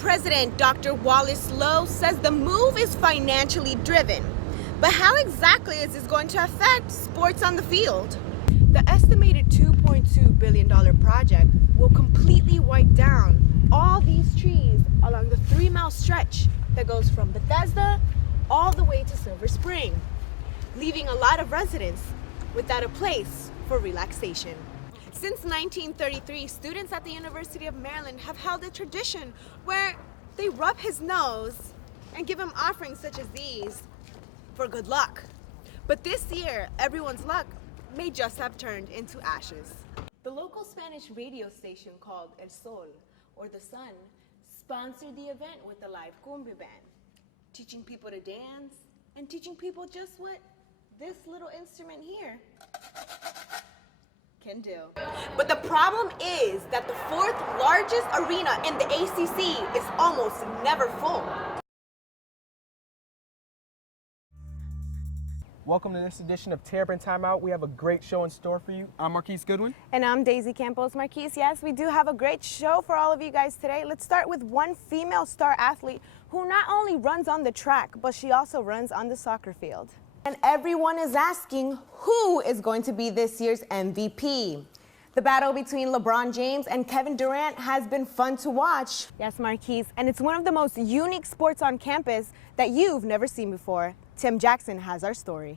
President Dr. Wallace Lowe says the move is financially driven. But how exactly is this going to affect sports on the field? The estimated $2.2 billion project will completely wipe down all these trees along the 3-mile stretch that goes from Bethesda all the way to Silver Spring, leaving a lot of residents without a place for relaxation. Since 1933, students at the University of Maryland have held a tradition where they rub his nose and give him offerings such as these for good luck. But this year, everyone's luck may just have turned into ashes. The local Spanish radio station called El Sol, or the Sun, sponsored the event with a live cumbia band, teaching people to dance and teaching people just what this little instrument here can do. But the problem is that the 4th largest arena in the ACC is almost never full. Welcome to this edition of Terrapin Timeout. We have a great show in store for you. I'm Marquise Goodwin. And I'm Deicy Campos. Marquise, yes, we do have a great show for all of you guys today. Let's start with one female star athlete who not only runs on the track, but she also runs on the soccer field. And everyone is asking who is going to be this year's MVP. The battle between LeBron James and Kevin Durant has been fun to watch. Yes, Marquise, and it's one of the most unique sports on campus that you've never seen before. Tim Jackson has our story.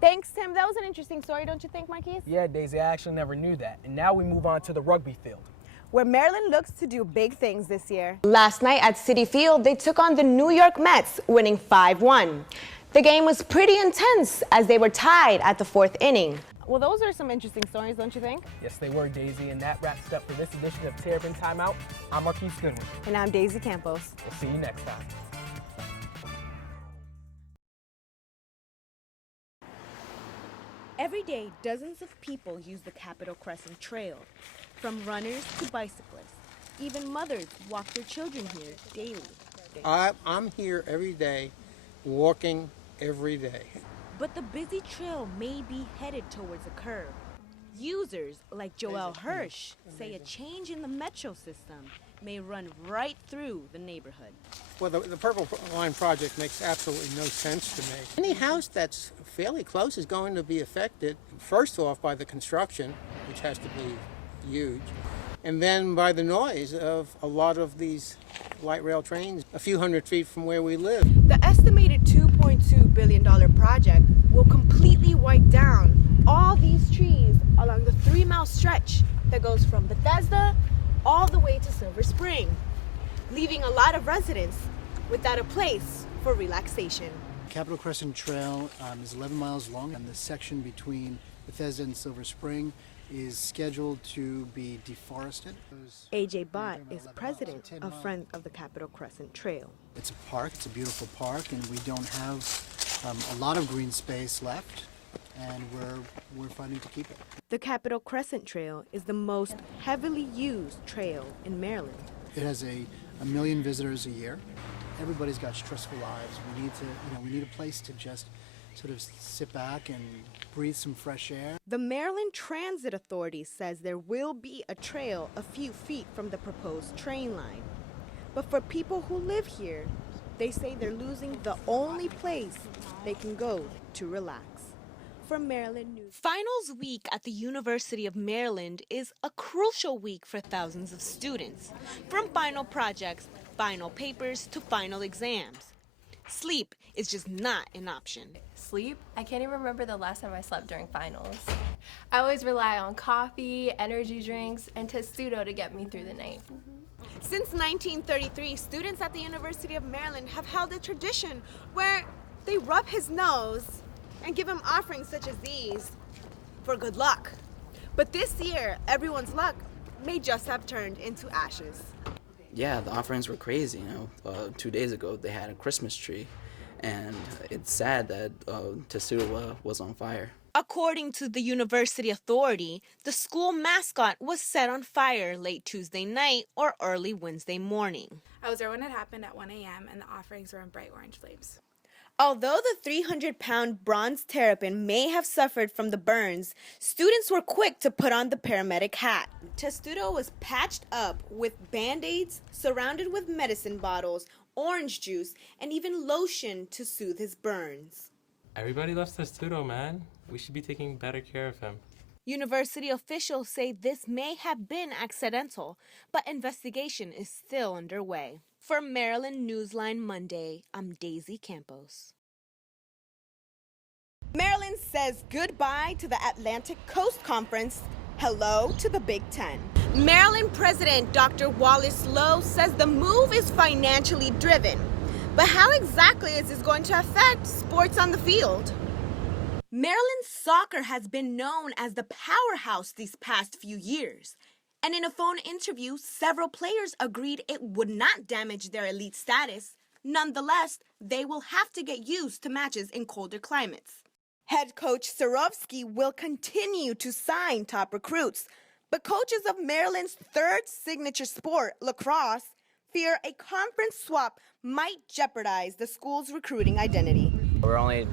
Thanks, Tim. That was an interesting story, don't you think, Marquise? Yeah, Daisy, I actually never knew that. And now we move on to the rugby field, where Maryland looks to do big things this year. Last night at Citi Field, they took on the New York Mets, winning 5-1. The game was pretty intense as they were tied at the 4th inning. Well, those are some interesting stories, don't you think? Yes, they were, Daisy, and that wraps it up for this edition of Terrapin Timeout. I'm Marquise Goodwin. And I'm Deicy Campos. We'll see you next time. Every day, dozens of people use the Capitol Crescent Trail, from runners to bicyclists. Even mothers walk their children here daily. I'm here every day, walking every day. But the busy trail may be headed towards a curve. Users like Joel Hirsch say a change in the metro system may run right through the neighborhood. Well, the Purple Line project makes absolutely no sense to me. Any house that's fairly close is going to be affected, first off, by the construction, which has to be huge, and then by the noise of a lot of these light rail trains a few hundred feet from where we live. The estimated $2.2 billion project will completely wipe down all these trees along the 3-mile stretch that goes from Bethesda all the way to Silver Spring, leaving a lot of residents without a place for relaxation. Capitol Crescent Trail is 11 miles long, and the section between Bethesda and Silver Spring is scheduled to be deforested. AJ Bott is president of Friends of the Capitol Crescent Trail. It's a park, it's a beautiful park, and we don't have a lot of green space left, and we're fighting to keep it. The Capitol Crescent Trail is the most heavily used trail in Maryland. It has a million visitors a year. Everybody's got stressful lives. We need a place to just sort of sit back and breathe some fresh air. The Maryland Transit Authority says there will be a trail a few feet from the proposed train line. But for people who live here, they say they're losing the only place they can go to relax. From Maryland News. Finals week at the University of Maryland is a crucial week for thousands of students, from final projects, final papers, to final exams. Sleep is just not an option. Sleep? I can't even remember the last time I slept during finals. I always rely on coffee, energy drinks, and testudo to get me through the night. Since 1933, students at the University of Maryland have held a tradition where they rub his nose and give him offerings such as these for good luck. But this year, everyone's luck may just have turned into ashes. Yeah, the offerings were crazy. 2 days ago they had a Christmas tree, and it's sad that Testudo was on fire. According to the university authority, the school mascot was set on fire late Tuesday night or early Wednesday morning. I was there when it happened at 1 a.m. and the offerings were in bright orange flames. Although the 300-pound bronze terrapin may have suffered from the burns, students were quick to put on the paramedic hat. Testudo was patched up with Band-Aids, surrounded with medicine bottles, orange juice, and even lotion to soothe his burns. Everybody loves Testudo, man. We should be taking better care of him. University officials say this may have been accidental, but investigation is still underway. For Maryland Newsline Monday, I'm Deicy Campos. Maryland says goodbye to the Atlantic Coast Conference, hello to the Big Ten. Maryland President Dr. Wallace Lowe says the move is financially driven. But how exactly is this going to affect sports on the field? Maryland soccer has been known as the powerhouse these past few years. And in a phone interview, several players agreed it would not damage their elite status. Nonetheless, they will have to get used to matches in colder climates. Head coach Sarovsky will continue to sign top recruits, but coaches of Maryland's third signature sport, lacrosse, fear a conference swap might jeopardize the school's recruiting identity. We're only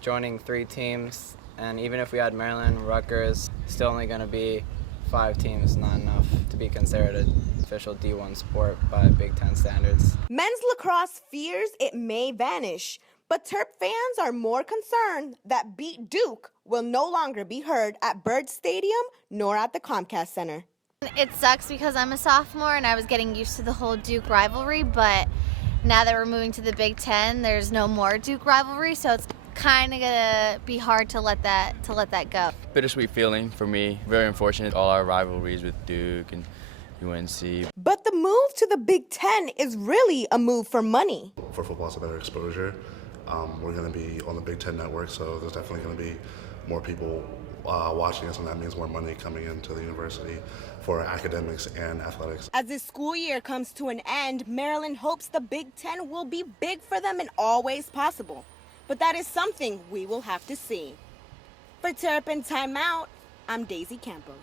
joining 3 teams, and even if we had Maryland, Rutgers, still only going to be 5 teams, not enough to be considered an official D1 sport by Big Ten standards. Men's lacrosse fears it may vanish, but Terp fans are more concerned that Beat Duke will no longer be heard at Byrd Stadium nor at the Comcast Center. It sucks because I'm a sophomore and I was getting used to the whole Duke rivalry, but now that we're moving to the Big Ten, there's no more Duke rivalry, so it's kind of gonna be hard to let that go. Bittersweet feeling for me. Very unfortunate. All our rivalries with Duke and UNC. But the move to the Big Ten is really a move for money. For football, it's a better exposure. We're going to be on the Big Ten network, so there's definitely going to be more people watching us, and that means more money coming into the university for academics and athletics. As the school year comes to an end, Maryland hopes the Big Ten will be big for them in all ways possible. But that is something we will have to see. For Terrapin Timeout, I'm Deicy Campos.